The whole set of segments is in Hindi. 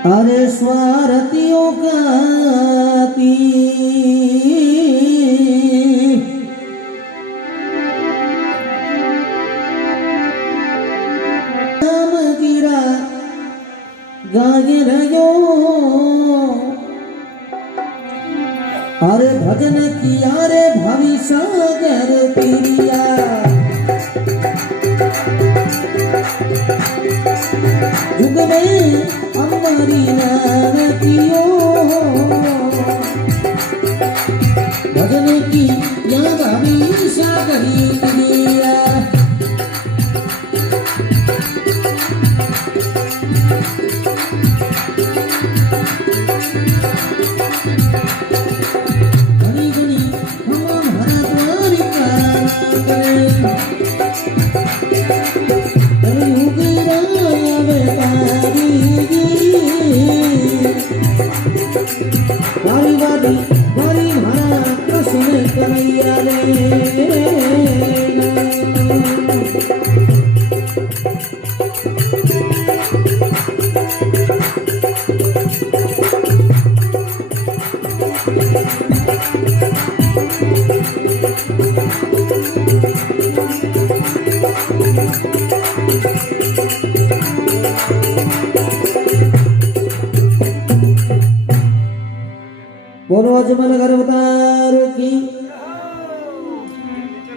अरे स्वार्थियों का नाम गिरा गाए रहो। अरे भजन किया रे भावी सागर पिरिया जुग में हमारी नाम कियो भजन की या भावी सागरी पिरिया वारी मारा कृष्ण कन्हैया रे बोलो अजमल घर अवतार की।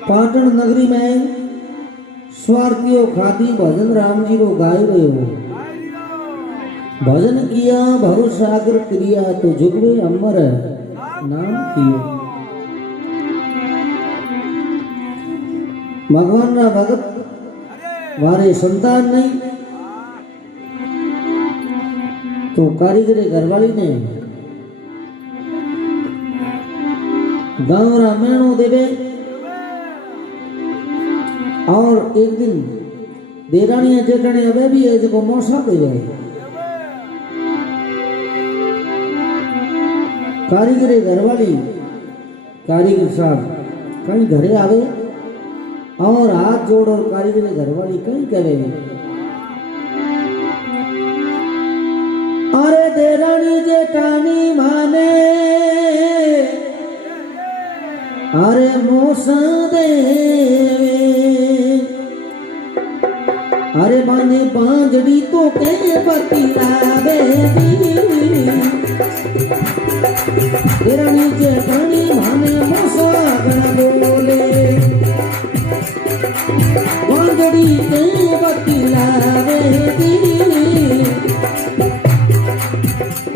पाटन नगरी में स्वार्थियों खाती भजन राम जी रो गाय रहे हो। भजन किया भव सागर क्रिया तो जुगवे अमर नाम कियो। भगवान ना भगत वारे संतान नहीं तो कारीगरे घरवाली ने गाँव रामायणों देवे। और एक दिन देरानी जेठानी अबे भी है जो मौसा देवे। कारीगरे घरवाली कारीगर साहब कहीं घरे आवे और हाथ जोड़ और कारीगरे घरवाली कहीं कहे अरे देरानी जेठानी माने अरे मौसा देवे अरे माने बांजड़ी तो के पतियावे देरानी जेठानी माने मौसा गण बोले बांजड़ी के पतियावे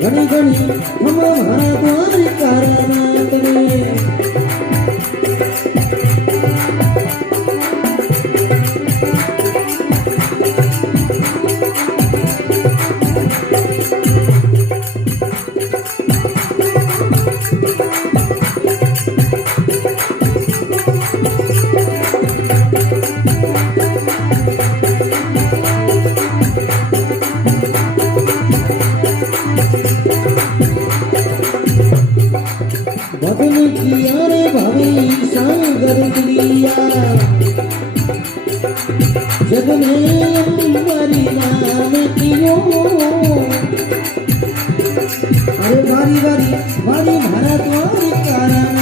घड़ी घड़ी हम हमारा द्वार करना करे भजन किया रे भावी सागर क्रिया जग में हमारी नाम कियो। अरे बारी बारी बारी भारत वारी कारण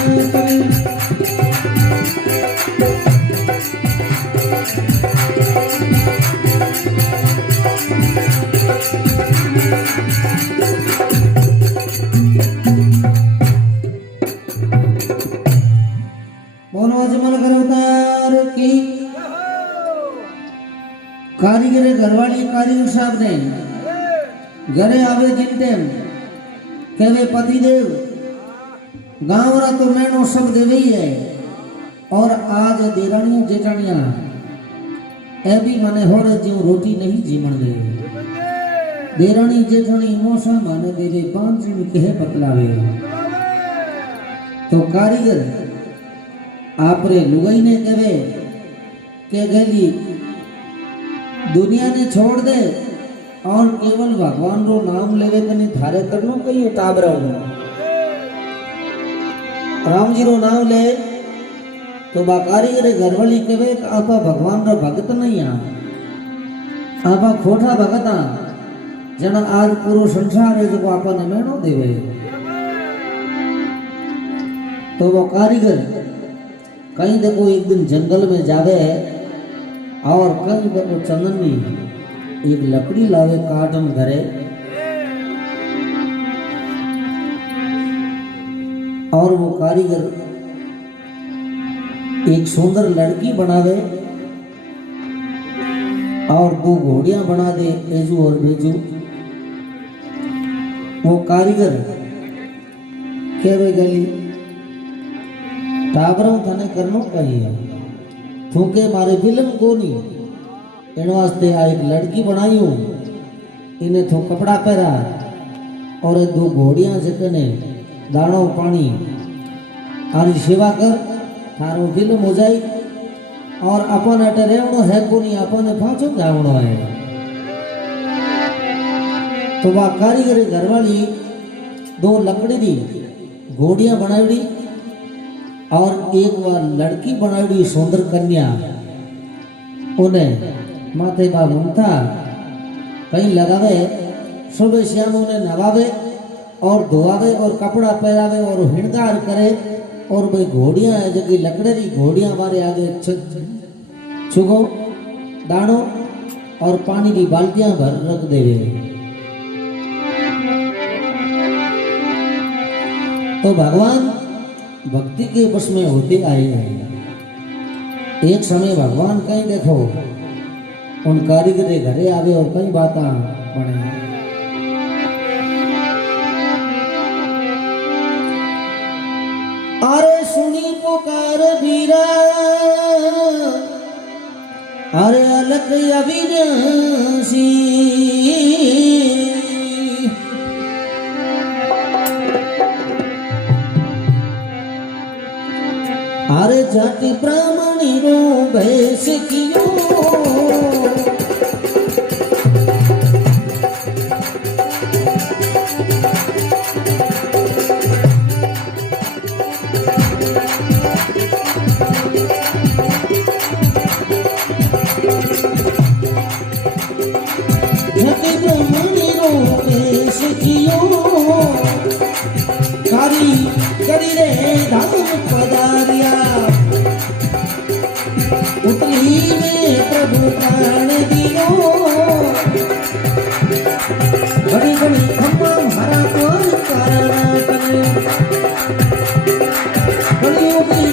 की। कारीगर घरवाली कारीगर साहब ने घरे आवे जिन टाइम कहवे पति देव गाँवरा तो मैनो सब देवे ही है और आज देरानिया जेठानिया ए भी मने हो रे जो रोटी नहीं जीवन दे। देरानी जेठानी मौसा माने देवे पांच में कहे बतलावे तो कारीगर आपरे लुगाई ने कहे के गली दुनिया ने छोड़ दे और केवल भगवान रो नाम लेवे कने धारे करनो कई टाबरा राम जी रो नाम ले तो बाकारी रे घरवाली कहे आपा भगवान रो भगत नहीं आ आपा खोटा भगत आ जना आज पूरो संसार है जो आपने मेणो देवे। तो वो कारीगर कहीं देखो एक दिन जंगल में जावे और कहीं देखो चंदन की एक लकड़ी लावे काटन घरे और वो कारीगर एक सुंदर लड़की बनावे और दो घोड़ियां बना दे एजू और बेजू। वो कारीगर कहवे गली टाबरों थाने करनो चाहिए क्योंकि मारे फिल्म को नहीं इन वास्ते आ एक लड़की बनाई हूं इन्हें थो कपड़ा पहरा और दो घोड़ियां जकने दाणो पानी आरी सेवा कर थारो फिल्म हो जाए और अपन अटे रेवणो है को नहीं अपन फांचो जावणो है। तो वह कारीगर घरवाली दो लकड़ी दी घोड़ियां बनाई और एक वह लड़की बनाई सुंदर कन्या उन्हें माथे बा ममता कहीं लगावे सुबह शाम उन्हें नवावे और धोआवे और कपड़ा पहरावे और हिणगार करे और भाई घोड़ियां है जो लकड़े की घोड़ियां हमारे आगे चुगो दानो और पानी की बाल्टियां भर रख देवे। तो भगवान भक्ति के बस में होते आए हैं। एक समय भगवान कहीं देखो उन कारीगर के घरे आवे और कई बात बने। अरे सुनी पुकार बीरा अरे अलग अविनाशी अरे जाति ब्राह्मणी रो भैस कियो जाति ब्राह्मणी रो भैस कियो कारी करी रे धाम पधारिया उतली में प्रभु प्राण दियो बड़ी बड़ी खम्मा हरा कोई कारण करे बड़ी उबी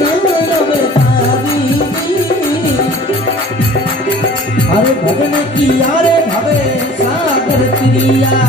तारी अरे भगन की यारे भवे सागर प्रिया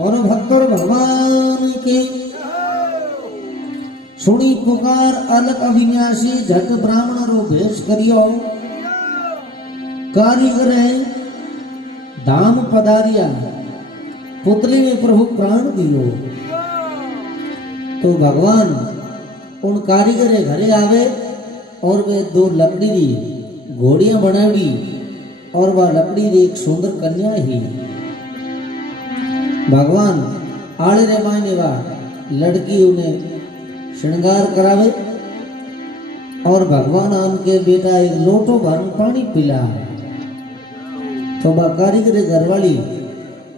और भक्तों भगवान के सुनी पुकार अलग अविनाशी झट ब्राह्मण रो भेष करियो कारीगर धाम पधारिया पुतली में प्रभु प्राण दियो। तो भगवान उन कारीगर घरे आवे और वे दो लकड़ी की घोड़ियां बनाई और वह लकड़ी की एक सुंदर कन्या ही भगवान आड़े रे मायने वा लड़की उन्हें श्रृंगार करावे और भगवान आन के बेटा एक लोटो भर पानी पिला। तो वह कारीगर घरवाली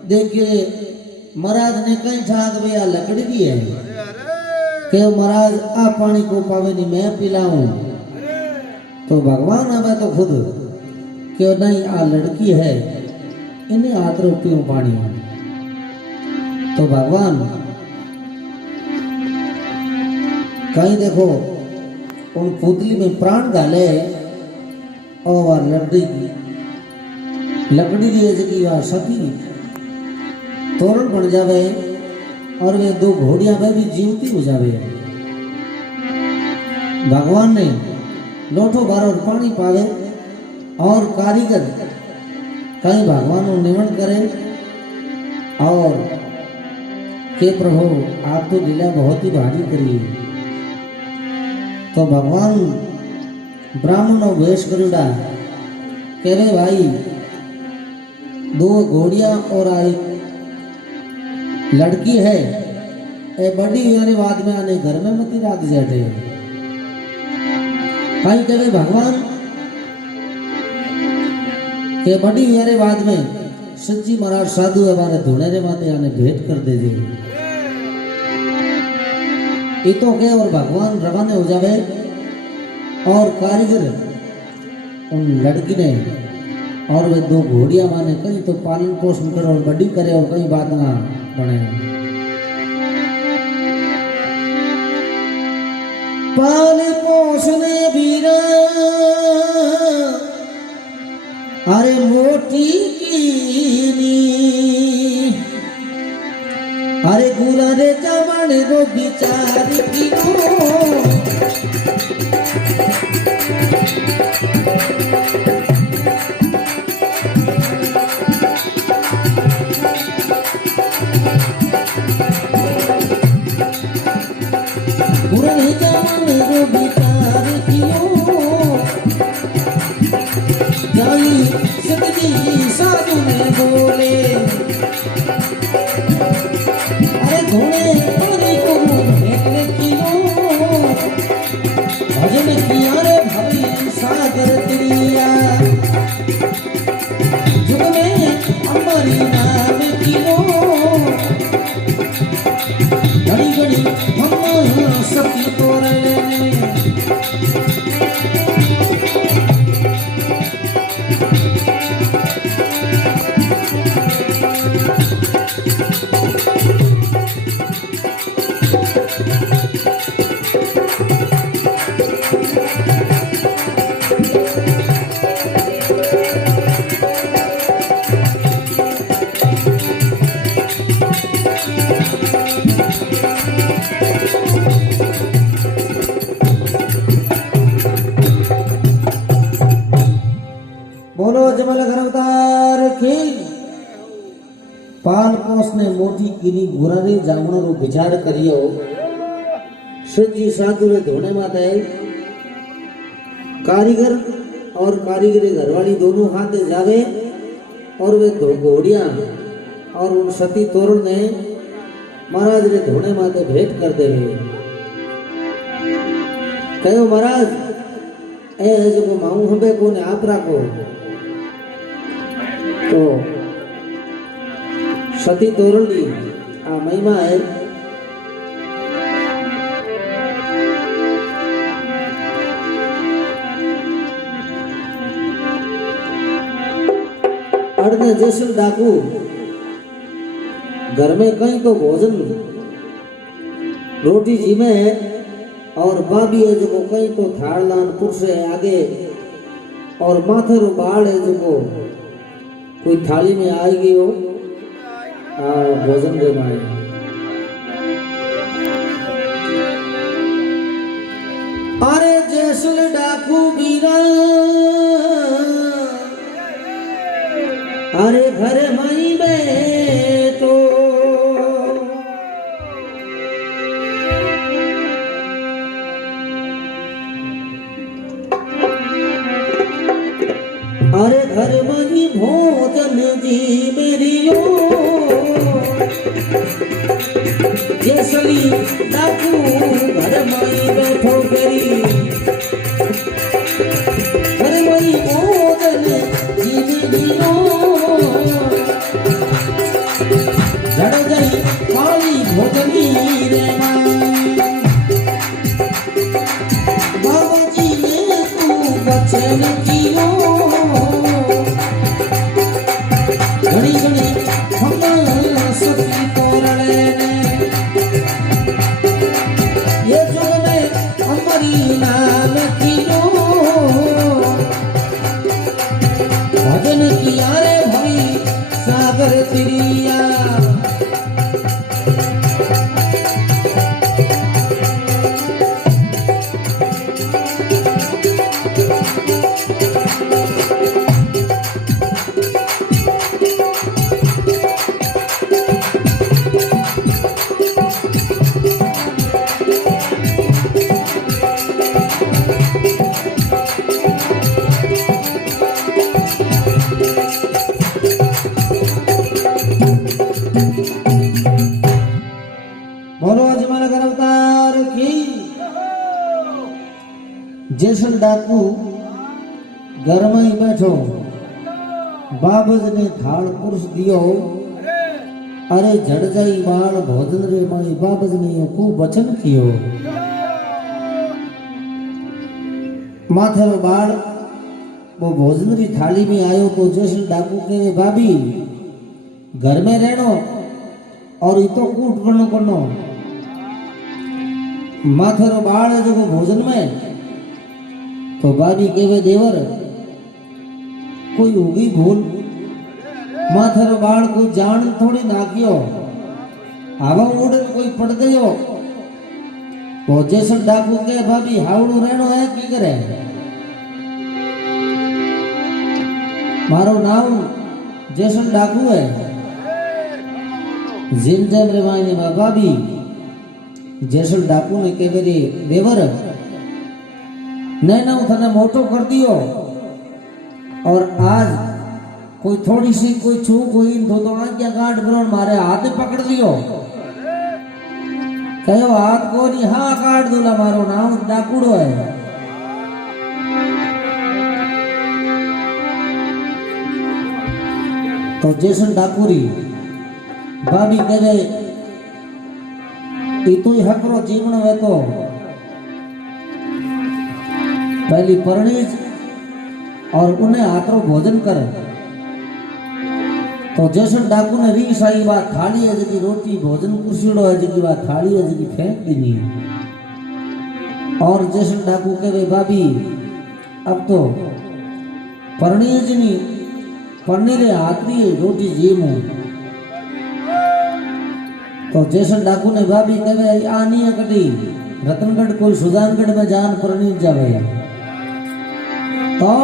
देखिए महाराज ने कहीं ठाक भैया लकड़ी दी है कि महाराज आ पानी को पावे नहीं मैं पिलाऊं। तो भगवान आवे तो खुद क्यों नहीं आ लड़की है इन्हें हाथ रो पियो पानी। तो भगवान कहीं देखो उन पुतली में प्राण डाले और वह लकड़ी की वह सती तोरण बन जावे और वे दो घोड़ियां वे भी जीवती हो जावे। भगवान ने लोटो भर और पानी पावे और कारीगर कहीं भगवान को निमन करे और के प्रभु आप तो लीला बहुत ही भारी करी। तो भगवान ब्राह्मणों वेश करुड़ा कह रहे भाई 2 घोड़िया और एक लड़की है ए बड़ी यानी बाद में आने घर में मती रात जाते भाई कह रहे भगवान के बड़ी यारे बाद में सच्ची महाराज साधु हमारे धोने रे माते आने भेंट कर दे जी ये तो क्या और भगवान रवाने हो जावे और कारीगर उन लड़की ने और वे 2 घोड़िया माने कहीं तो पालन पोषण करे और बड़ी करे और कहीं बात ना बने। पाल पोषण बीरा अरे मोटी कीनी अरे गुरा रे जमण रो विचार कीनो गुरा रे जमण रो विचार कीनो जाई सतजी साधु ने बोले अरे घोड़े पानी को फेंकने किलो भजन किया रे भरी सागर तिरिया जुग में अम्बरी नाम किलो घड़ी घड़ी हम सखी तोरने बोलो जमल घर अवतार की पाल पोस ने मोटी कीनी गुरारे जामण रो विचार करियो सच्ची साधु रे धोने माते कारीगर और कारीगरी घरवाली दोनों हाथ जावे और वे 2 घोड़िया और उन सती तोरण ने महाराज रे धोने माते भेंट कर देवे कहो महाराज ए जो माऊ हबे को ने आप राखो तो सती तोरण की आ महिमा है अड़ने जैसे डाकू घर में कहीं तो भोजन रोटी जी में है और बाबी है जो कहीं तो थाड़ लान पुरुष है आगे और माथे रो बाल है जो कोई थाली में आई गई हो भोजन रे माए अरे जैसल डाकू बीरा अरे घर मई में तो अरे घर मई भोजन जी मेरियो जैसली डाकू घर मई बैठो करी घर मई भोजन जी मेरियो जड़ गई काली भोजनी रे बाबा जी ने तू बचन कियो घड़ी घड़ी हम सखी तोरणे ये जुग में अमरी नाम कियो भजन किया रे भाई सागर तिरिया बाबज ने थाल पुरुष दियो अरे जड़ जाई बाल भोजन रे माई बाबज ने खूब वचन कियो माथेरो बाल वो भोजन री थाली में आयो तो जैसे डाकू के भाभी घर में रहनो और इतो कूट करनो माथेरो बाल है जो भोजन में तो भाभी केवे देवर कोई होगी भूल माथेरो बाल कोई जान थोड़ी नाकियो हवा उड़े कोई पड़ गयो वो जैसे डाकू के भाभी हावड़ू रहनो है की करे मारो नाम जैसन डाकू है जिम जम रे मायने भाभी जैसन डाकू ने केवे रे देवर नैना थने मोटो कर दियो और आज कोई थोड़ी सी कोई छू कोई तो आज्ञा गांठ ब्रोन मारे हाथ पकड़ लियो कहो हाथ को नहीं हाँ काट दूला मारो नाम डाकूड़ो है तो जैसन डाकूरी भाभी कहे तू हकरो जीवन वे तो पहली परणीज और उन्हें आतरो भोजन करे तो जैसन डाकू ने री साई बात थाली है जगी रोटी भोजन कुर्सीड़ो है जगी बात थाली है जगी फेंक दीनी और जैसन डाकू कहे भाभी अब तो परणीज नी पढ़ने रे आतरी रोटी जीमू तो जैसन डाकू ने भाभी कहे आनी है कटी रतनगढ़ कोई सुजानगढ़ में जान परणी जावे तो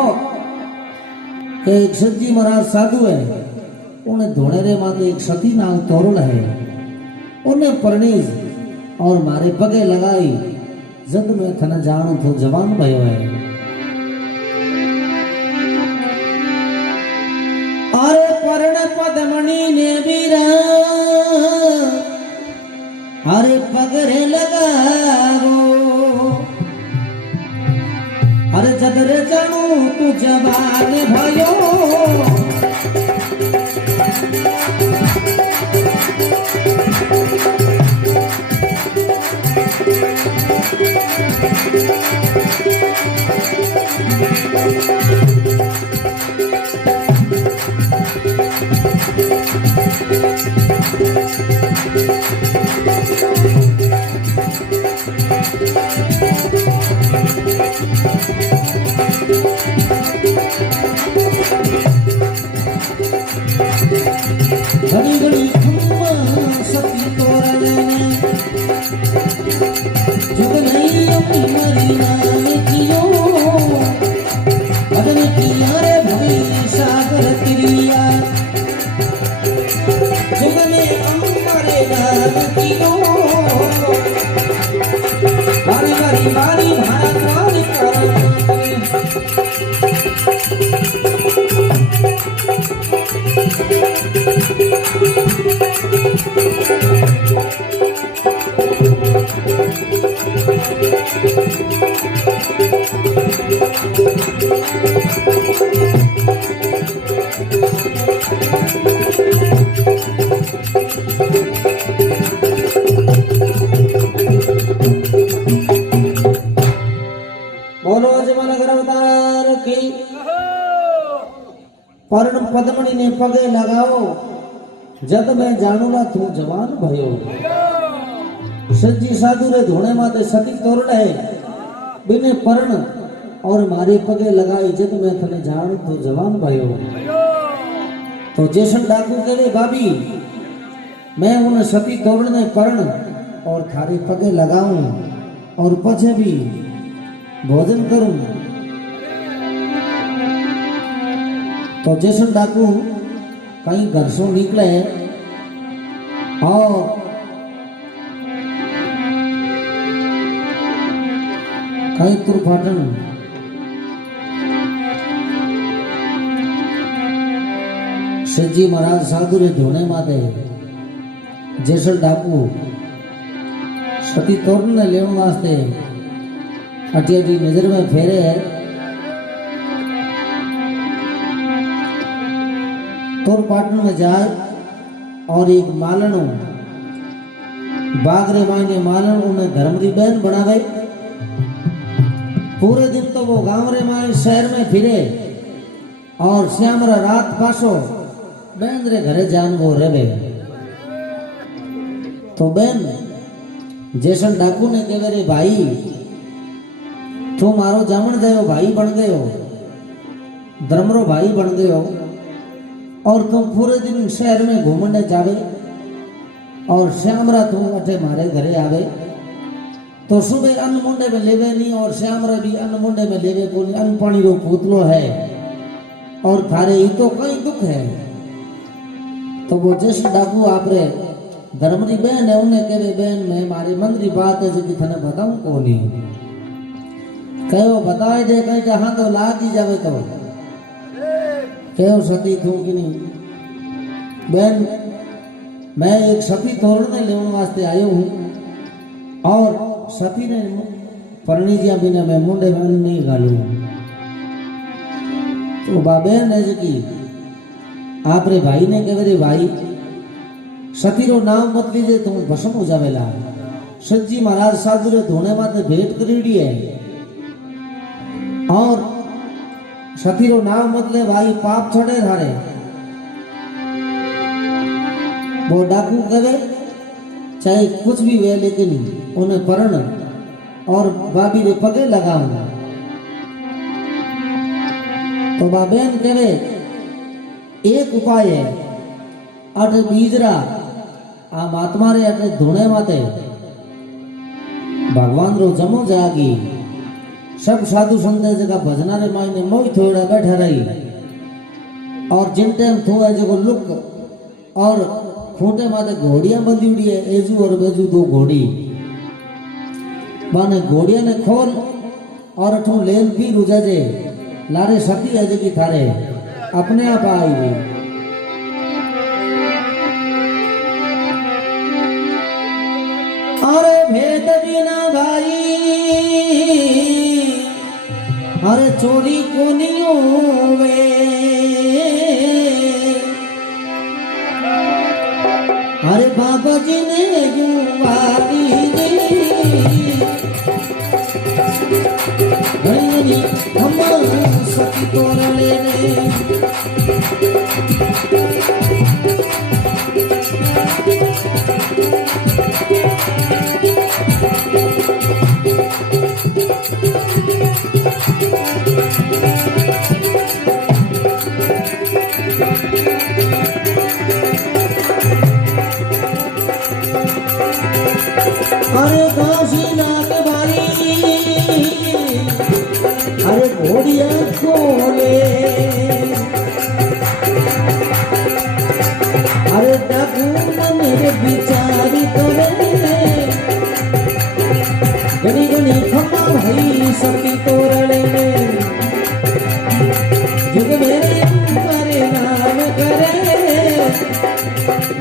के एक सज्जी महाराज साधु है उन्हें धोने रे माते एक सती नाम तोरण है उन्हें परनीज और मारे पगे लगाई जब मैं थने जानू तो जवान भयो है अरे परण पदमणि ने बीरा अरे पगरे लगावो अरे जदरे जानू तू जवान भयो घड़ी घड़ी सती तोरण जुग नहीं अपनी मरी नाम कियो भजन किया रे भई सागर तिरिया जुग में अमरे नाम कियो बारी बारी बारी भारत वाली बोलो जमन अवतार की पर्ण पद्मणि ने पगे लगाओ जद मैं जानूला तू जवान भयो सज्जी साधु रे धोने माते सती तोरण है बिने पर्ण और मारे पगे लगाई जद मैं थने जान तो जवान भयो तो जैसन डाकू कहे भाभी मैं उन सती तोरण ने पर्ण और थारे पगे लगाऊं और पछे भी भोजन करूं तो जैसन डाकू कहीं घर से निकले और कहीं तुरफाटन सज्जी महाराज साधु रे धोने माते जैसन डाकू सती तोरण ने लेवन वास्ते अटी नजर में फेरे है तोर पाटन में जाए और एक मालनो बागरे मायने मालन उन्हें धर्म री बहन बनावे। पूरे दिन तो वो गांव रे माए शहर में फिरे और श्यामरा रात पासो बहन रे घरे जान वो रहे। तो बहन जैसन डाकू ने कहे रे भाई तू मारो जामन गयो भाई बन गयो, धर्मरो भाई बन गयो और तुम पूरे दिन शहर में घूमने जावे और श्यामरा तुम अठे मारे घरे आवे तो सुबह अन्न मुंडे में लेवे नहीं और श्यामरा भी अन्न मुंडे में लेवे कोनी। अन्न पानी रो पुतलो है और थारे ही तो कई दुख है। तो वो जिस डाकू आपरे धर्मरी बहन है उन्हें कहे बहन मैं मारी मंदरी बात है जी थाने बताऊं कोनी। कहो बताए दे कहीं जहां तो लाग ही जावे तो कहो सती थू कि नहीं बहन मैं एक सती तोड़ने लेने वास्ते आयो हूं और सती ने परणी बिना मैं मुंडे में नहीं गालू। तो बहन है जी आप रे भाई ने कहे रे भाई सती रो नाम मत लीजिए तुम भस्म हो जावेला। सज्जी महाराज साधु रे धोने माते भेंट करीडी है और सती रो नाम मत ले भाई पाप छोड़े थारे। वो डाकू कहे चाहे कुछ भी वे लेकिन उन्हें परण और बाबी रे पगे लगाऊं। तो बाबेन कहे एक उपाय है अटे बीजरा आ महात्मा रे अटे धोने माते भगवान रो जमो जागी। सब साधु संत जगह भजना रे मायने मोई थोड़ा बैठा रही और जिन टाइम थोड़ा जो लुक और खूंटे माते घोड़ियां बंधी उड़ी है एजू और बेजू दो घोड़ी माने घोड़िया ने खोल और अठू लेन भी रुझा जे लारे सती है जगी थारे अपने आप आई गई। अरे भेद बिना भाई अरे चोरी को नहीं होवे अरे बाबा जी ने युवारी घड़ी हम सती तोड़ लेने अरे काशी नाथ भाई अरे घोड़िया खोले अरे डाकू मेरे बिचारी तोरे घड़ी घड़ी खपा भाई सती तोड़ने जुग मेरे करे नाम करे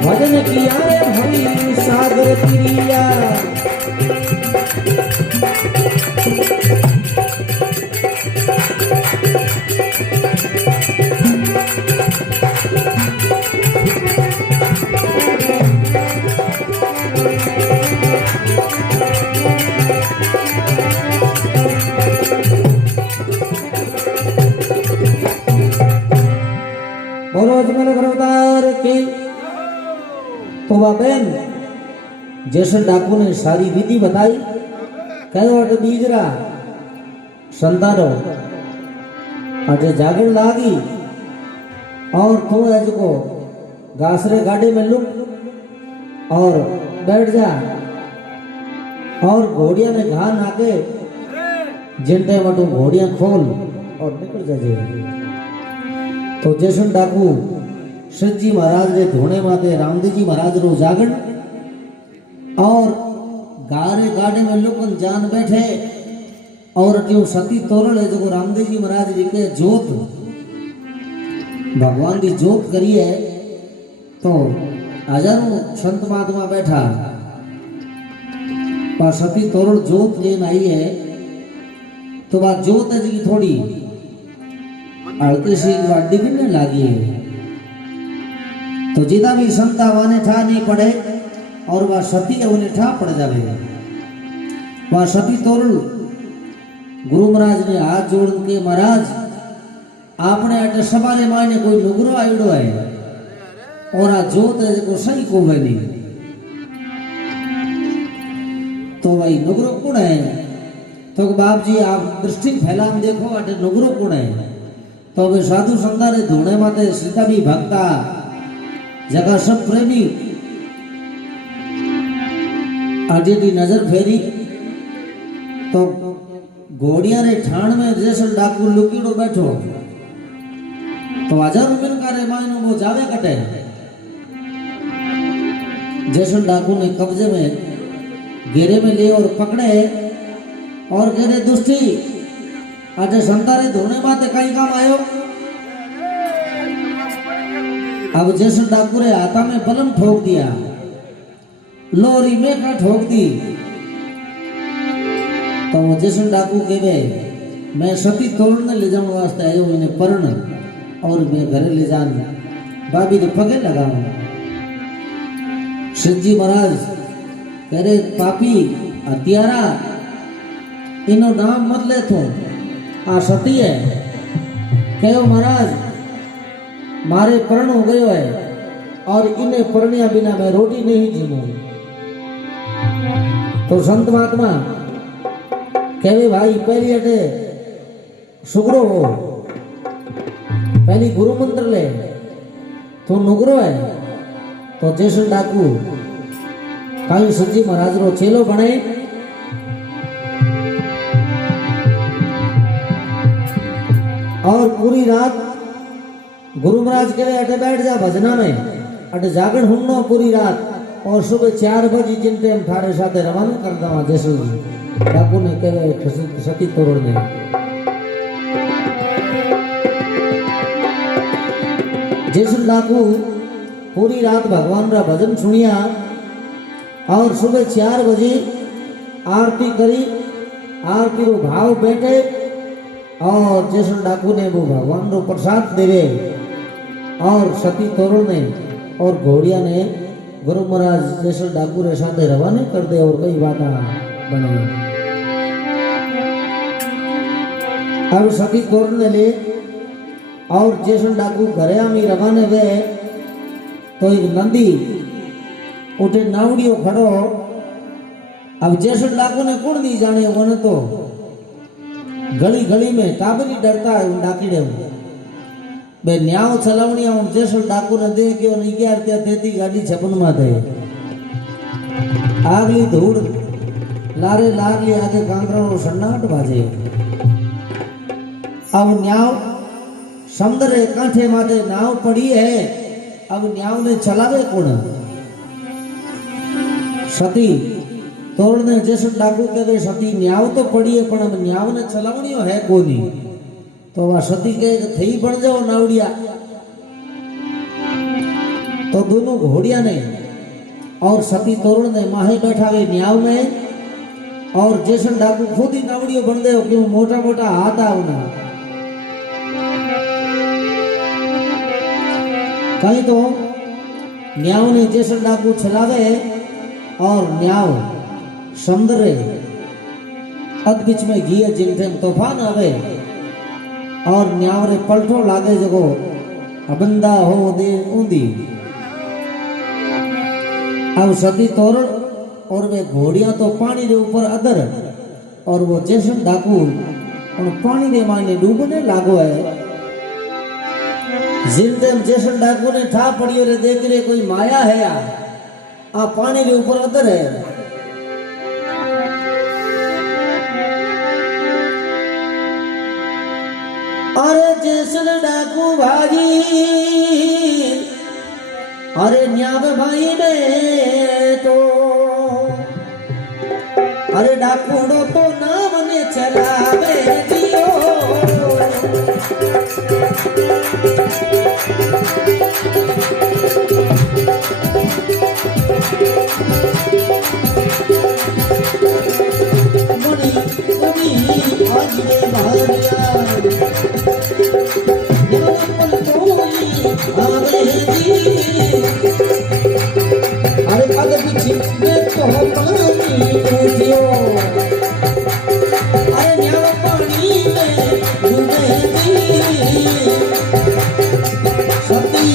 भजन किया रे भाई सागर प्रिया। बोलो अजमेर गुरुदार की। तो वह बहन जैसे डाकू ने सारी विधि बताई कहो अटे बीजरा संतारो अटे जागरण लागी और तू आज को घासरे गाड़ी में लुक और बैठ जा और घोड़िया ने घा नाके जिनते मटू घोड़िया खोल और निकल जाए। तो जैसन डाकू सज्जी महाराज रे धोने माते रामदेव जी महाराज रो जागण और गारे गाड़े में लोगन जान बैठे और क्यों सती तोरण है जो रामदेव जी महाराज जी के जोत भगवान की जोत करी है। तो हजारों संत महात्मा बैठा पर सती तोरण जोत लेन आई है। तो बात जोत है जी थोड़ी अड़ते से डिगने लागी है तो जिदा भी संता वाने ठा नहीं पड़े और वह सती उन्हें ठा पड़ जावे। वह सती तोरण गुरु महाराज ने हाथ जोड़ के महाराज आपने अटे सवाले मायने कोई नुगरो आयड़ो है और आ जोत है को सही को नहीं। तो भाई नुगरो कौन है? तो बाप जी आप दृष्टि फैलाम देखो अटे नुगरो कौन है? तो वे साधु संता ने धोने माते सीता भी भक्ता जगह सब प्रेमी आगे की नजर फेरी तो घोड़िया रे ठाण में जैसे डाकू लुकीड़ो बैठो तो हजार मिनका रे मायनो वो जावे कटे। जैसे डाकू ने कब्जे में घेरे में लिए और पकड़े और घेरे दुष्टी आटे संतारे धोने बाते कई काम आयो। अब जैसे डाकू रे हाथा में बलम ठोक दिया, लोरी में का ठोक दी। तो जैसे डाकू कहे मैं सती तोड़ने ले जाऊं वास्ते आयो इन्हें परण और मैं घरे ले जान भाभी के पगे लगाऊं। शिव जी महाराज कह रहे पापी हत्यारा इनो नाम मत ले तो आ सती है। कहो महाराज मारे परण हो गयो है और इन्हें परण्या बिना मैं रोटी नहीं जीमू। तो संत महात्मा कहे भाई पहली अटे सुगरो हो, पहली गुरु मंत्र ले तो नुगरो है। तो जैसे डाकू काली सज्जी महाराज रो चेलो बने और पूरी रात गुरु महाराज कहे अटे बैठ जा भजना में अटे जागरण हुन्नो पूरी रात और सुबह 4 बजे जिन टाइम थारे साथे रवाना कर दवा। जैसे डाकू ने कहे सती तोरण ने जैसे डाकू पूरी रात भगवान रा भजन सुनिया और सुबह 4 बजे आरती करी, आरती रो भाव बैठे और जैसे डाकू ने वो भगवान रो प्रसाद देवे और सती तोरण ने और घोड़िया ने गुरु महाराज जैसे डाकू रे साथे रवाने कर दे और कई बात बने। अब सती तोरण ने ले और जैसे डाकू घरे आमी रवाने वे तो एक नंदी उठे नावड़ियो खड़ो। अब जैसे डाकू ने कौन दी जाने वो तो गली गली में टाबरी डरता है डाकीड़े बे न्याव चलावनिया हूं जैसे डाकू ने दे के 11 गाड़ी छपन में थे आगली धूड़ लारे लारली आगे कांकरा सन्नाट बाजे। अब न्याव समुद्र कांठे माथे नाव पड़ी है। अब न्याव ने चलावे कौन? सती तोड़ने जैसे डाकू कहे सती न्याव तो पड़ी है पर अब न्याव ने चलावनियो है कोनी। तो वह सती कहे थई बन जाओ नावड़िया। तो दोनों घोड़िया ने और सती तोरण ने माहे बैठा गए न्याव में और जैसे डाकू खुद ही नावड़ियो बन दे क्यों मोटा मोटा हाथ आवना कहीं तो न्याव ने जैसे डाकू चलावे और न्याव समुद्र अद बीच में गिए जिन तूफान आवे और न्याव रे पलटो लागे जगो अबंदा हो दे ऊंधी। अब सती तोरण और वे घोड़िया तो पानी रे ऊपर अदर और वो जैसे डाकू और पानी रे माने डूबने लागो है। जिन जैसे डाकू ने ठा पड़ियो रे देख रे कोई माया है आ पानी रे ऊपर अदर है। अरे जैसे डाकू भागी अरे न्याव भाई में तो अरे डाकूड़ो तो नाम ने चलावे दियो। मणि मणि आज रे भारिया आवे जी अरे पद पीछे में तो पानी दियो अरे न्याव पानी में डूबे जी सती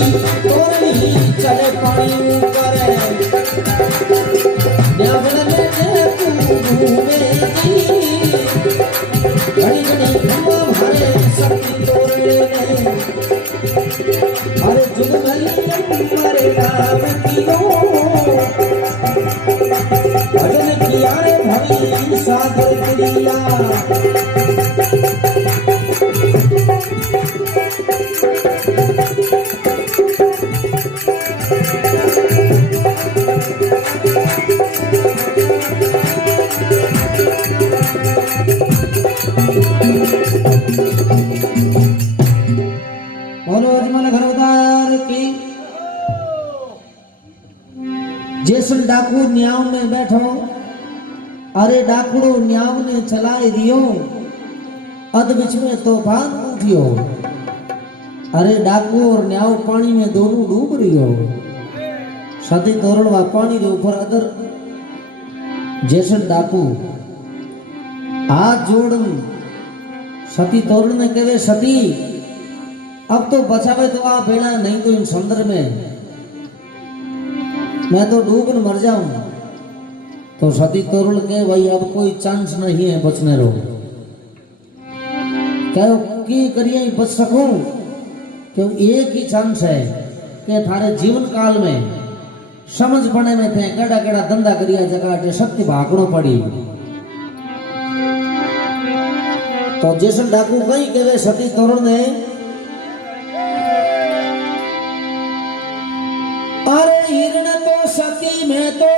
तोरनी चले पानी ऊपर न्याव में तू डूबे जी घड़ी घड़ी खम्मा मारे सती तोरने अरे जुग मरे राम कियो भजन किया रे भरी सागर क्रिया बोलो अजमल घरदार की जैसन डाकू न्याव में बैठो अरे डाकूड़ो न्याव ने चलाए दियो अध बीच में तूफान उठियो अरे डाकू और न्याव पानी में दोनों डूब रहियो सती तोरणवा पानी के ऊपर अदर जैसन डाकू हाथ जोड़न सती तोरण ने कहे सती अब तो बचावे तो आप बेड़ा नहीं तो इन समुद्र में मैं तो डूबन मर जाऊं तो सती तोरण के भाई अब कोई चांस नहीं है बचने रो कहो की करिए बच सकूं क्यों एक ही चांस है कि थारे जीवन काल में समझ पड़े में थे केड़ा केड़ा धंधा करिया जगह शक्ति भागणो पड़ी तो जैसे डाकू कहीं कहे सती तोरण ने अरे हिरण तो सती में तो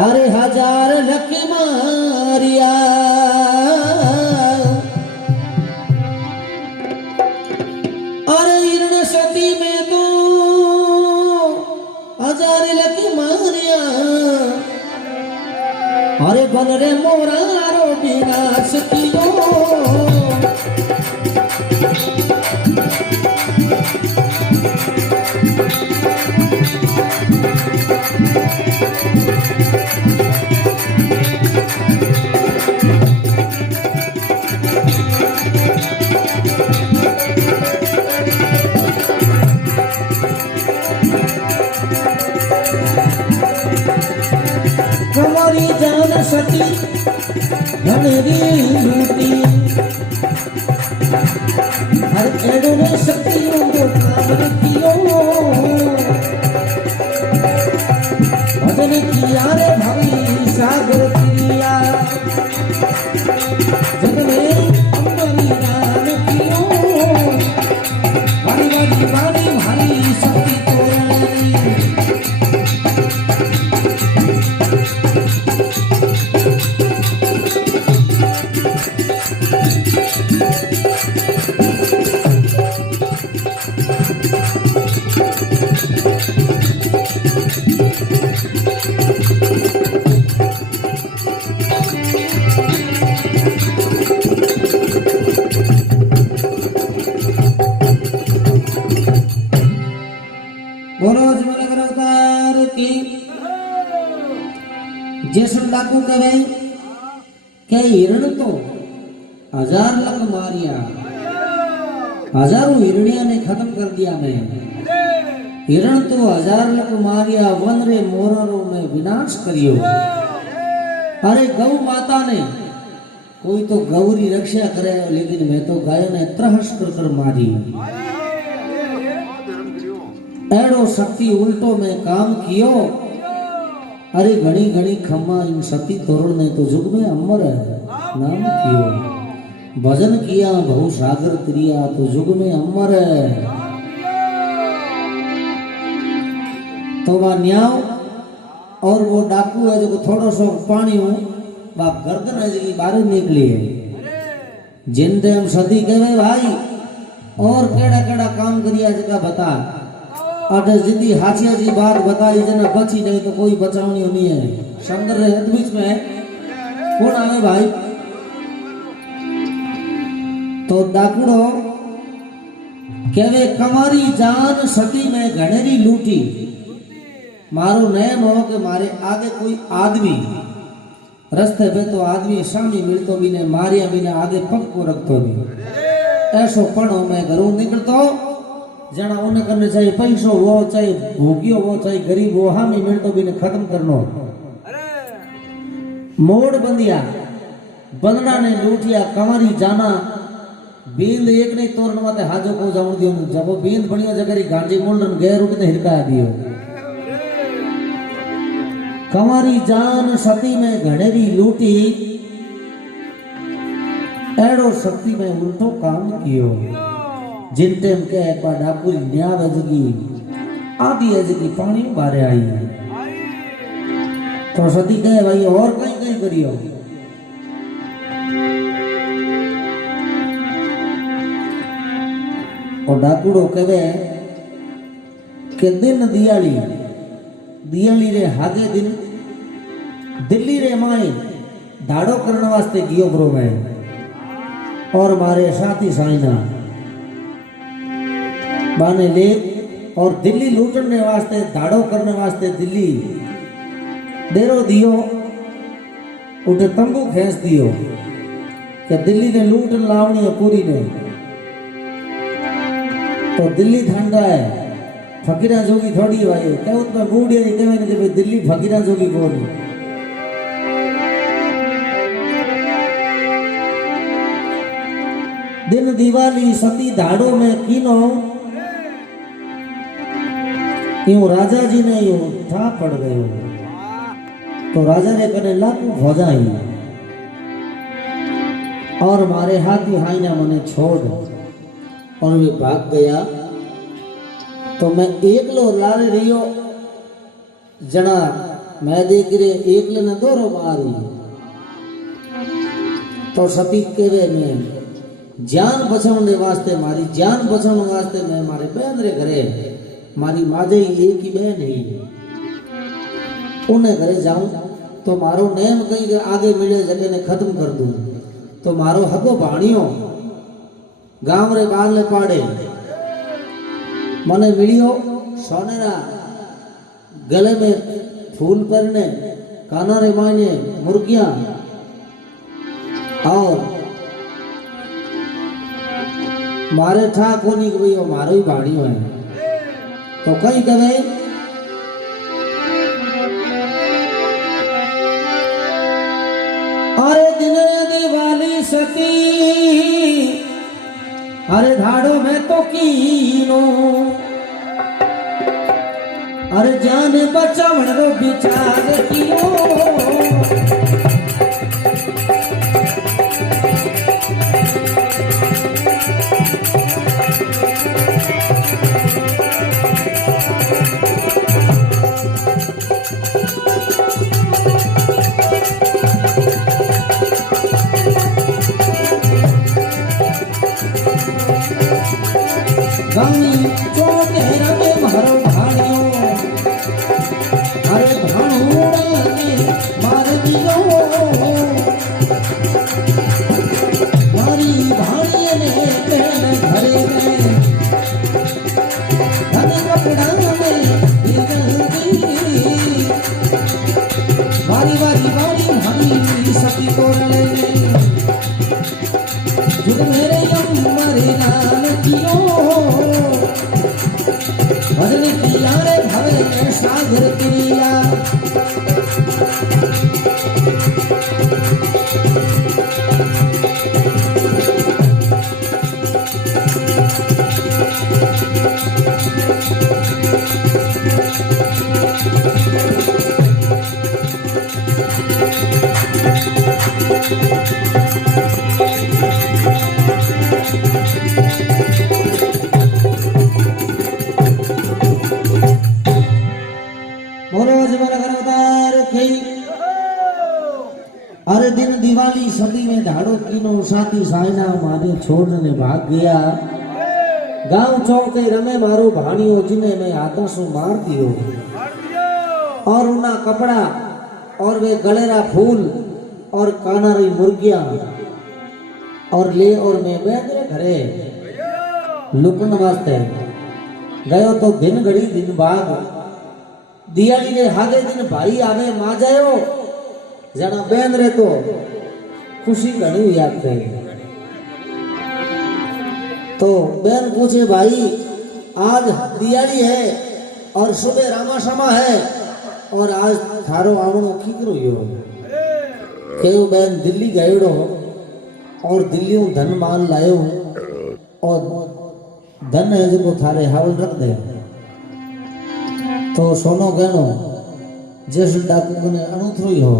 अरे हजार लकी मारिया अरे हिरण सती में तो हजार लकी मारिया अरे बन रे मोरा रो विनाश कियो हमारी जान सती घनेरी लूटी हर एडो ने शक्तियों को काम कियो भजन किया रे भाई सागर क्रिया जग में अम्बरी नाम कियो भारी भारी भारी भारी शक्ति तोरणी बोलो अजमल घरदार की जैसन डाकू कहे के हिरण तो हजार लख मारिया हजारों हिरणिया ने खत्म कर दिया मैं हिरण तो हजार लख मारिया वन रे मोररो में विनाश करियो अरे गौ माता ने कोई तो गौरी रक्षा करे लेकिन मैं तो गाय ने त्रहस कर मारी एड़ो शक्ति उल्टो में काम कियो अरे घनी घनी खम्मा इन सती तोरण ने तो जुग में अमर है नाम कियो भजन किया बहु सागर क्रिया तो जुग में अमर है तो वह न्याव और वो डाकू है जो थोड़ा सा पानी हो वह गर्दन है जो बाहर निकली है जिनते हम सती कहे भाई और केड़ा केड़ा काम करिया जगह बता अगर जिंदी हाथिया जी बात बताई जना बची नहीं तो कोई बचावनी नहीं है समुद्र रे बीच में कौन आवे भाई तो डाकूड़ो कहवे कमारी जान सती में घनेरी लूटी। मारो नेम हो कि मारे आगे कोई आदमी रस्ते पे तो आदमी सामी मिलतो भी ने मारिया भी ने आगे पग को रखतो नहीं। ऐसो पण हो मैं घरों निकलतो जना उन्हें करने चाहिए पैसो वो चाहे भूगियो वो चाहे गरीब वो हामी मिलतो भी ने खत्म करनो। मोड़ बंदिया बंदना ने लूटिया कमारी जाना बींद एक नहीं तोरण माते हाजो को जाऊं दियो जब वो बींद बढ़िया जगरी गांडी मुंडन गैर उठने हिरका दियो। कमारी जान सती में घनेरी लूटी एड़ो शक्ति में उल्टो काम कियो। जिन टेम के एक बार डाकुरी न्याव जगी आदि जगी पानी बारे आई तो सती कहे भाई और कहीं कहीं करियो। और डाकुड़ो कहे के दिन दियाली रे हागे दिन दिल्ली रे माए दाड़ो करने वास्ते गियो ब्रो मैं और मारे साथी साइना बाने ले और दिल्ली लूटने वास्ते दाड़ो करने वास्ते दिल्ली देरो दियो उठे तंबू खेस दियो कि दिल्ली ने लूटन लावनी है पूरी ने तो दिल्ली ठंडा है फकीरा जोगी थोड़ी भाई क्या उसमें बूढ़िया नहीं कहवे कि भाई दिल्ली फकीरा जोगी कौन। दिन दिवाली सती दाड़ो में कीनो यूं राजा जी ने यूं ठा पड़ गयो तो राजा ने कने लाकू भोजाई और मारे हाथी हाईना मने छोड़ और वे भाग गया। तो मैं एकलो लारे रहियो जना मैं देख रे एकले ने दोरो मारी तो सती केवे में जान बचाने वास्ते मारी जान बचाने वास्ते मैं मारे बहन रे घरे मारी माजे एक ही बहन है उन्हें घरे जाऊं तो मारो नेम कहीं आगे मिले जगह ने खत्म कर दूं तो मारो हको भाणियो गांव रे बाल पाड़े मने मिलियो सोनेरा गले में फूल पहने काना रे मायने मुर्गियां और मारे ठा कोनी भाई मारो ही भाणियो है तो कहीं कहे अरे दिन दिवाली सती अरे धाड़ो में तो कीनो अरे जान बचावन रो विचार कियो। गानी चोटे रवे मारो भाणियो अरे भाणुड़ा ने मार दियो मारी भाणिये ने पहन घरे में धन कपड़ा में दी मारी वारी वारी भाई सती तोरणे जुग मेरे मरे नाम कियो भजन किया रे भवे सागर क्रिया। अरे दिन दिवाली सदी में धाड़ो कीनो साथी साइना माने छोड़ने भाग गया। गांव चौके रमे मारो भाणियो जिन्हें मैं हाथों से मार दियो और उना कपड़ा और वे गलेरा फूल और कानारी मुर्गियां और ले और मैं बैठे घरे लुकन वास्ते गयो तो दिन घड़ी दिन बाद दियाली रे हागे दिन भाई आवे मा जायो जना बेन रे तो खुशी घणी याद थे। तो बेन पूछे भाई आज दियाली है और सुबह रामा शमा है और आज थारो आवणो कीकरो यो केयो बेन दिल्ली गयोड़ो और दिल्ली धन माल लायो और धन है जो थारे हावल रख दे। तो सोनो गहनो जैसे डाकू ने अणुथरो हो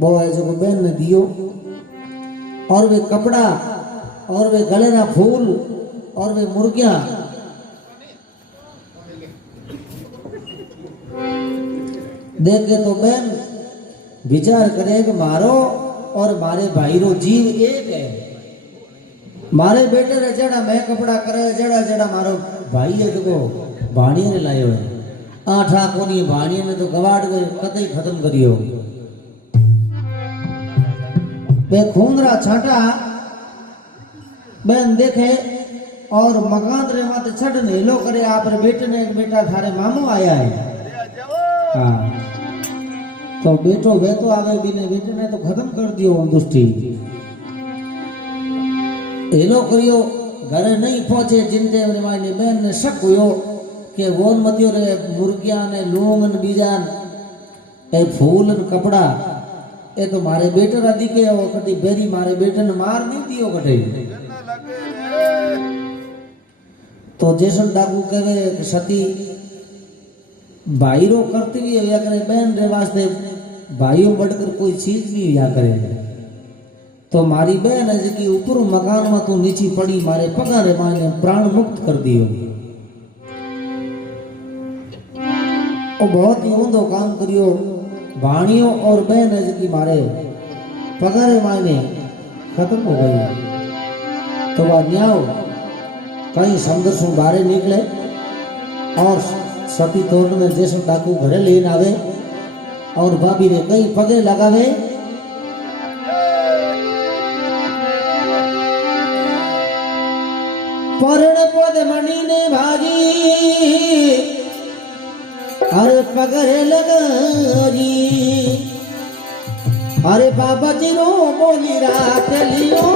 वो है जो बहन ने दियो और वे कपड़ा और वे गले ना फूल और वे मुर्गियां देख के तो बहन विचार करे कि मारो और मारे भाई रो जीव एक है। मारे बेटे रे जड़ा मैं कपड़ा करे जड़ा जड़ा मारो भाई है जो भाणिया ने लायो है आठा कोनी भाणिया ने तो गवाड़ के कतई खत्म करियो। वे खूनरा छाटा बहन देखे और मकान रे माते छड़ ने लो करे आप रे बेटे ने बेटा थारे मामू आया है। हाँ तो बेटो वे तो आवे बिने बेटे ने तो खत्म कर दियो दुष्टि एलो करियो घरे नहीं पहुंचे जिनते मायने बहन ने शक हुयो के वोन मतियो रे मुर्गिया ने लूंग ने बीजान ए फूल ने कपड़ा ए तो मारे बेटे रा दिखे ओ कटी बेरी मारे बेटे ने मार नहीं दियो कटे। तो जैसन डाकू कहे कि सती भाई रो करती भी या करे बहन रे वास्ते भाइयों बढ़कर कोई चीज नहीं या करे। तो मारी बहन है जी ऊपर मकान में तू नीची पड़ी मारे पगारे माने प्राण मुक्त कर दियो। और बहुत ही ऊंधो काम करियो भाणियों और बहन है जी मारे पगारे माने खत्म हो गई। तो वह न्याओ कहीं संघर्ष बाहर निकले और सती तोड़ में जैसे डाकू घरे लेन आवे और भाभी रे कई पगे लगावे परण पद मणि ने भागी अरे पगरे लगारी अरे बाबा जी रो बोली रात लियो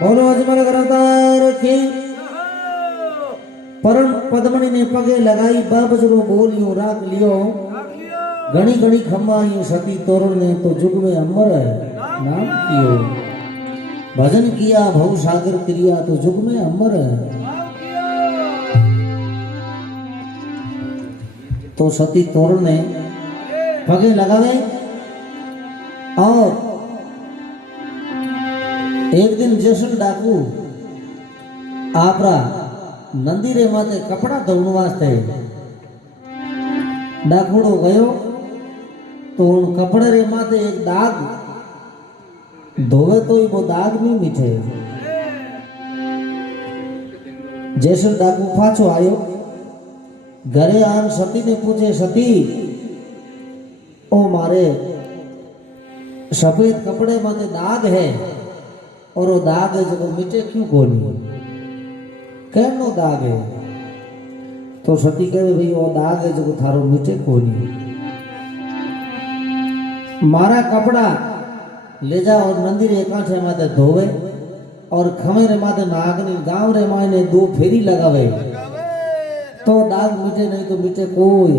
बोलो अजमल करतार की परम पद्मणि ने पगे लगाई बाबजरो बोलियो राख लियो घणी घणी खम्माई सती तोरण ने तो जुग में अमर है नाम कियो भजन किया भव सागर क्रिया तो जुग में अमर है। तो सती तोरण ने पगे लगावे और एक दिन जैसन डाकू आपरा नंदी रे माते कपड़ा धोने वास्ते डाकूड़ो गयो तो उन कपड़े रे माते एक दाग धोवे तो ही वो दाग नहीं मिटे। जैसन डाकू पाछो आयो घरे आन सती ने पूछे सती ओ मारे सफेद कपड़े माते दाग है और वो दाग है जो मिटे क्यों कोनी कहनो दाग है। तो सती कहे भाई वो दाग है जो थारो मिटे कोनी मारा कपड़ा ले जा और मंदिर एकांठे माते धोवे और खमे रे माते नागनी गांव रे मायने दो फेरी लगावे तो दाग मिटे नहीं तो मिटे कोई।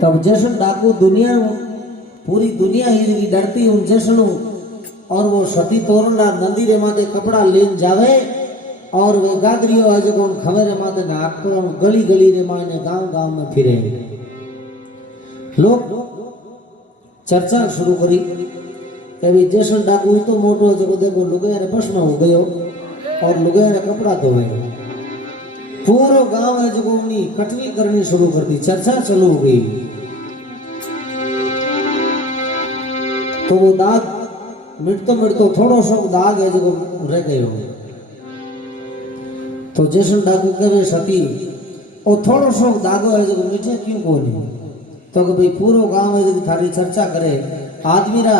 तब जैसन डाकू दुनिया पूरी दुनिया ही डरती उन जैसनों और वो सती तोरण नंदी रे माते कपड़ा लेन जावे और वे गागरियो है जो खमेरे माते नाक तो गली गली रे माने गांव गांव में फिरे लोग चर्चा शुरू करी कि भाई जैसन डाकू तो मोटो जो देखो लुगाई ने प्रश्न हो गयो और लुगाई ने कपड़ा धोवे पूरा गांव है जो उन्हीं कटवी करनी शुरू कर दी चर्चा चालू हो गई तो वो दाग मिटतो थोड़ो सो दाग है जो रह गयो तो जैसन डाकू कहे सती और थोड़ो सो दागो है जो मिटे क्यों को नहीं तो कि भाई पूरा गांव है जो थारी चर्चा करे आदमी रा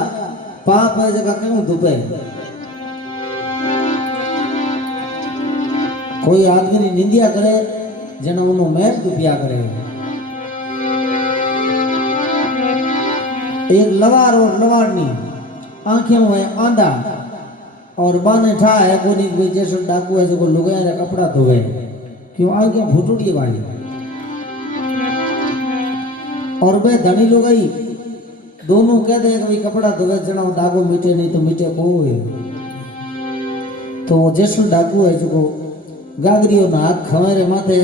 पाप है जगह क्यों दुपे कोई आदमी ने निंदिया करे जना उन्होंने मैल दुपिया करे एक लवार और लवारनी आंखें में आंधा और बाने ठा है कोनी कोई जैसे डाकू है जो लुगाई रा कपड़ा धोवे क्यों आंखें फुटुड़ी वाली और वे धनी लुगाई दोनों कह दे कि कपड़ा धोवे जना डाकू मिटे नहीं तो मिटे को है तो वो जैसे डाकू है जो गागरियों ना हाथ खवेरे माथे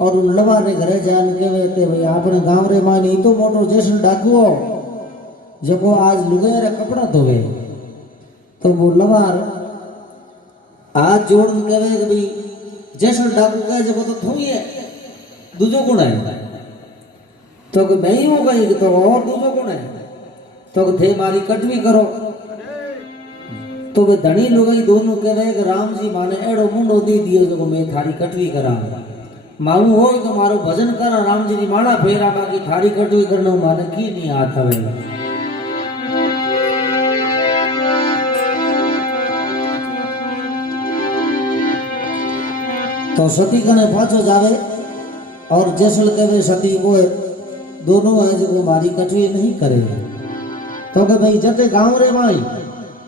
और उन लवार रे घरे जान के भाई आपने गांव रे मां नहीं तो मोटो जैसे डाकू हो जो आज लुगाई रे कपड़ा धोवे तो वो लवार हाथ जोड़ के कहे कि भाई जैसे डाकू कहे जो तो थोड़ी है दूजो कौन है तो कि मैं ही हूँ कहीं तो और दूजो कौन है तो थे मारी कटवी करो तो वे धनी लुगाई दोनों कह रहे कि राम जी माने एड़ो मुंडो दे दियो जो मैं थारी कटवी करा मालूम हो तो मारो भजन करा राम जी की माला फेरा बाकी थारी कटवी करना माने की नहीं हाथ हवे तो सती कने पाछो जावे और जैसल कहे सती वो दोनों है जो मारी कटवी नहीं करे तो के भाई जते गांव रे माई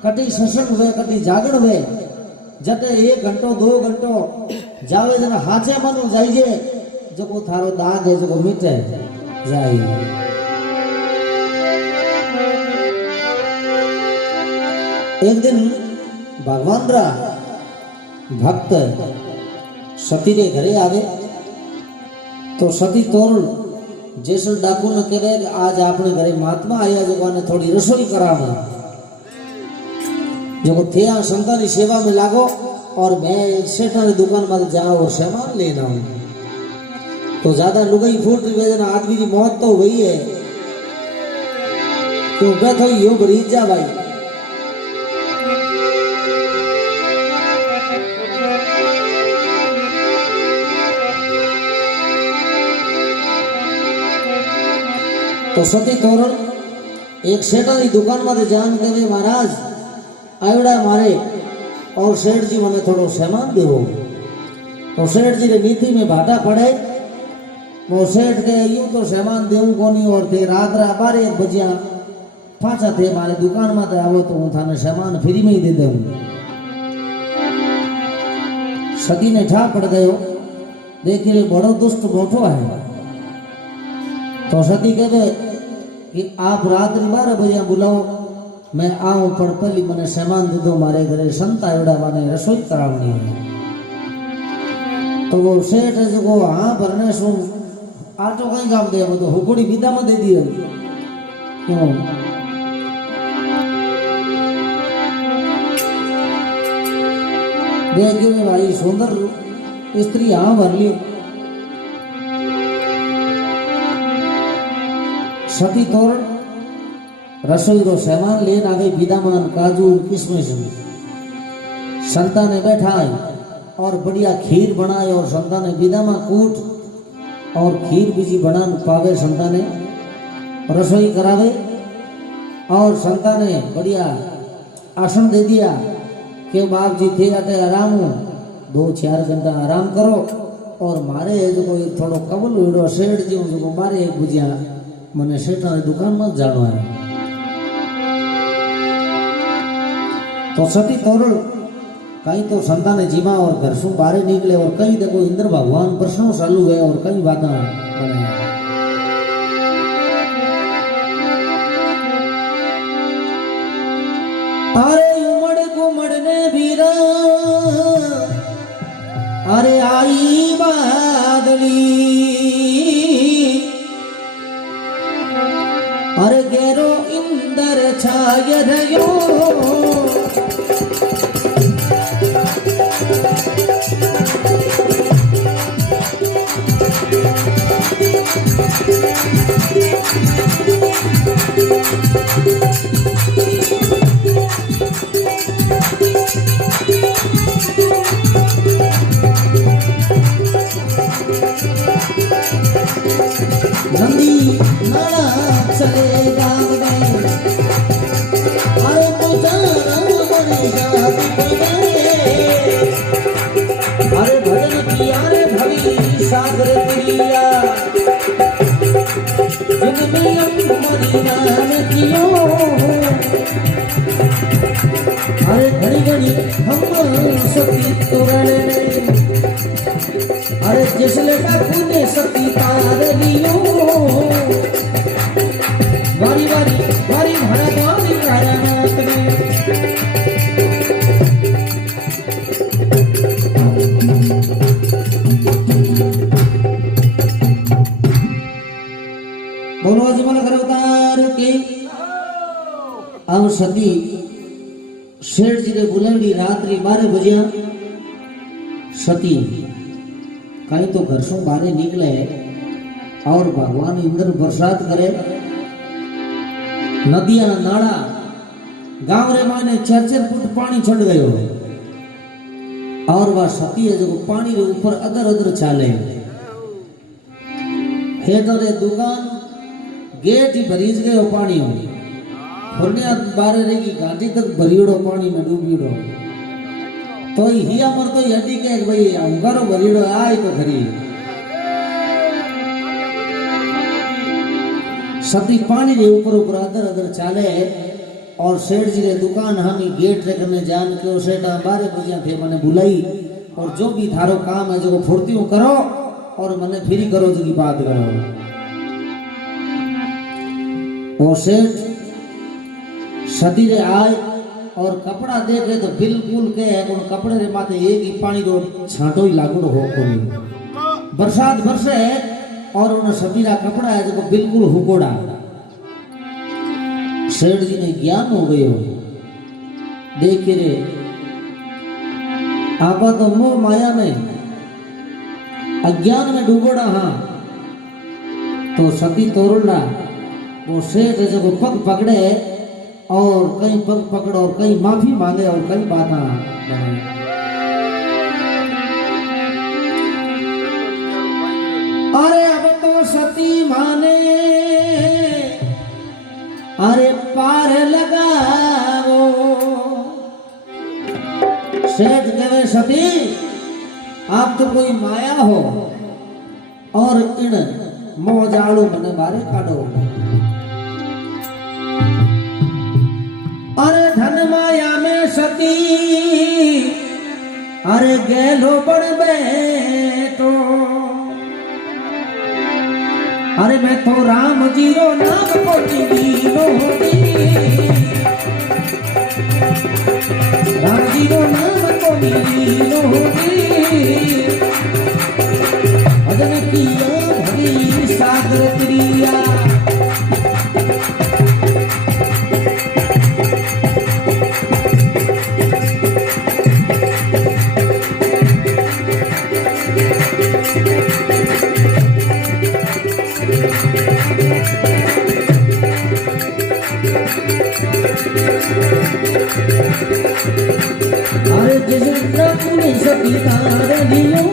कटी सत्संग हुए कटी जागरण हुए जटे 1 घंटो 2 घंटो जावे जना हाचे मनु जाइए जो को थारो दाग है जो को मिटे जाई एक दिन भगवान रा भक्त सती रे घरे आवे तो सती तोरण जैसल डाकू ने कहे कि आज अपने घरे महात्मा आया जो ने थोड़ी रसोई करावा जो थे संता की सेवा में लागो और मैं सेठा की दुकान में जाऊँ और सामान लेना हूँ तो ज्यादा लुगाई फूट वेदना आदमी की मौत तो हुई है क्यों बैठो यो बरीज जा भाई तो सती तोरण एक सेठा की दुकान में जान के महाराज आवड़ा मारे और सेठ जी मैंने थोड़ो सामान देवो तो सेठ जी रे नीति में भाटा पड़े वो सेठ के यूं तो सामान देऊं कोनी और थे रात 12 बजिया पाछा थे मारे दुकान में आवो तो हूँ थाने सामान फ्री में ही दे दूं सती ने ठा पड़ गयो देखिए बड़ो दुष्ट बैठो है तो सती कहते कि आप रात 12 बजे बुलाओ मैं आऊं पर पहली मैंने सामान दे दो मारे घरे संता एवड़ा माने रसोई करावनी है तो वो सेठ जो को हाँ भरने सुन आटो कहीं काम दे वो तो हुकुड़ी विदा में दे दियो क्यों देखिए भाई सुंदर स्त्री हाँ भर ली सती तोरण रसोई रो सामान लेन आ गई विदामान काजू किशमिश संता ने बैठाई और बढ़िया खीर बनाए और संता ने विदामा कूट और खीर बीजी बना पावे संता ने रसोई करावे और संता ने बढ़िया आसन दे दिया कि बाप जी थे अटे आराम 2-4 घंटा आराम करो और मारे जो कोई थोड़ो कबल उड़ो सेठ जी जो मारे एक बुझिया मने सेठा दुकान में जानो है तो सती तोरण कहीं तो संता ने जीवा और घर से बाहर निकले और कहीं देखो इंद्र भगवान प्रश्नों चालू है और कई बात अरे उमड़ घुमड़ने भीरा अरे आई बादली अरे गेरो छाय रहो नदी नाला चले गाँव में अरे अरे भजन किया रे भवी सागर प्रिया जिनमें मरी नाम कियो अरे घड़ी घड़ी हम सती तोरणे अरे जिसले डाकू ने सती तार लियो वारी वारी वारी भरद्वारी भरनाथ में बोलो अजमल अवतार के अब सती शेठ जी ने बुलावी रात्रि 12 बजे सती कहीं तो घर से बाहर निकले और भगवान इंद्र बरसात करे नदिया नाला गांव रे माने 4-4 फुट पानी चढ़ गयो और वह सती है जो पानी रे ऊपर अदर अदर चाले हे तो रे दुकान गेट ही भरीज गयो पानी फुरनिया बारे रे की गांधी तक भरीड़ो पानी में डूबीड़ो तो ही अमर तो यदि के भाई अंगारो भरीड़ो आए तो खरी सती पानी के ऊपर ऊपर अदर अदर चाले और सेठ जी ने दुकान हमी गेट रे करने जान के सेठ 12 बजे थे मैंने बुलाई और जो भी थारो काम है जो फुर्तियों करो और मैंने फ्री करो जो की बात करो वो सेठ सती रे आए और कपड़ा देखे तो बिल्कुल के उन कपड़े रे माथे एक ही पानी रो छांटो ही लागू हो कोनी बरसात बरसे और उन सतीरा कपड़ा है जो बिल्कुल हुकोड़ा सेठ जी ने ज्ञान हो गयो देख रे आपा तो मोह माया में अज्ञान में डूबोड़ा हाँ तो सती तोरुड़ा वो सेठ जो पग पकड़े और कहीं पग पकड़ और कहीं माफी मांगे और कहीं बात अरे अब तो सती माने अरे पार लगाओ सेठ कहे सती आप तो कोई माया हो और इन मोजाड़ू मने बारे काटो अरे धन माया में सती अरे गेलो बड़ बेटो अरे मैं तो राम जी रो नाम को दीनो राम जी रो नाम को दीनो भजन किया भरी सागर प्रिया अरे जिसने तूने सती तार लियो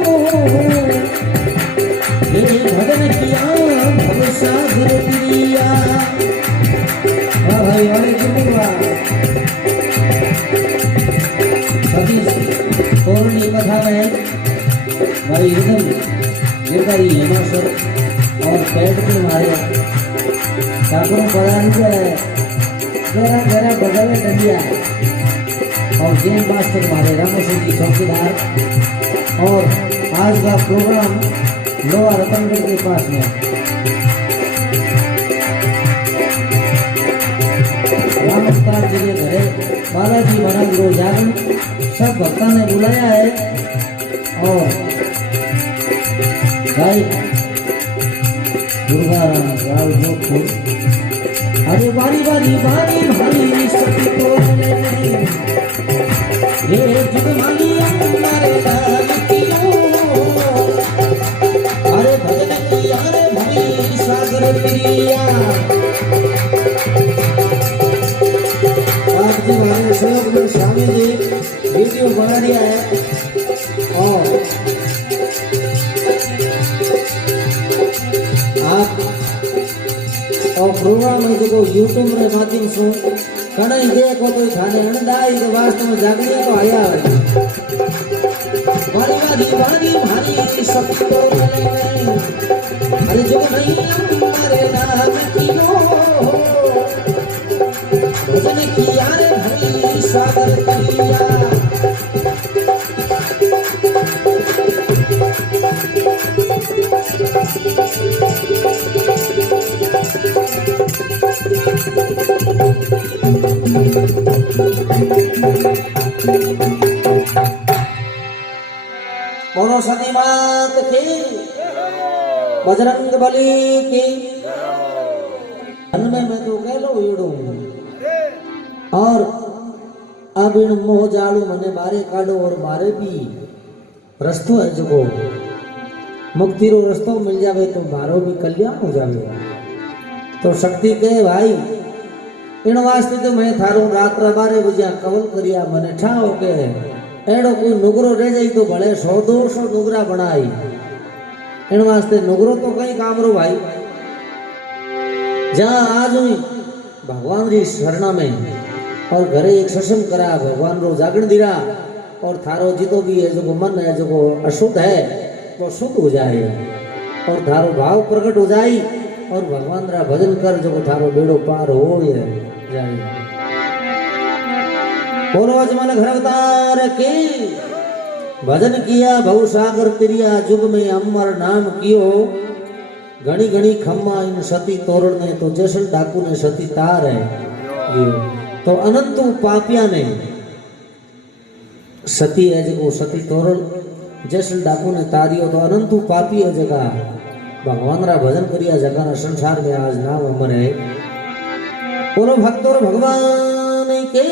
ये भजन किया भव सागर प्रिया भाई वाले जुड़वा सती तोरणी कथा में भाई इधर ये भाई हेमासर और पेट के मारे ठाकुर पढ़ाने के जरा जरा बदले डंडिया और जेल मास्टर हमारे रामो सिंह जी चौकीदार और आज का प्रोग्राम लोहा रतनगढ़ के पास में राम अवतार जी के घरे बालाजी महाराज को जागरण सब भक्तों ने बुलाया है और भाई दुर्गा राम राव जोधपुर अरे बारी बारी बारी भारी रिया है। आप और प्रोग्राम में जो यूट्यूब रे माध्यम से कने देखो तो थाने अणदाई तो वास्तव में जागने तो आया है। वाली वाली भारी सब तो अरे जो नहीं हमारे नाम कियो भजन किया रे भाई सागर किया। बोलो सती मात की, बजरंग बली की। में मैं तो कह लो ईड़ो और अब इन मोह जाड़ू मने मारे काढ़ो और मारे भी रस्तो है जो मुक्ति रो रस्तो मिल जावे तो मारो भी कल्याण हो जावे। तो शक्ति के भाई इन वास्ते तो मैं थारो रात 12 बजे कवल करिया मने ठाओ के एड़ो कोई नुगरो रह जाई तो भले 100-200 नुगरा बनाई। इन वास्ते नुगरो तो कई काम रो भाई। जहाँ आज हुई भगवान री शरणा में और घरे एक सत्संग करा भगवान रो जागरण दिरा और थारो जितो भी है जो मन है जो अशुद्ध है वो शुद्ध हो जाए और थारो भाव प्रकट हो जाए और भगवान रा भजन कर जो थारो बेड़ो पार हो जाए। बोलो अजमल घर अवतार की, भजन किया भव सागर तिरिया जुग में अमर नाम कियो। घनी घनी खम्मा इन सती तोरण ने तो जैसल डाकू ने सती तार है तो अनंत पापिया ने सती है जो सती तोरण जैसल डाकू ने तारियो तो अनंत पापी है जगह भगवान रा भजन करिया जगह ना संसार में आज नाम अमर है। बोलो भक्तों भगवान के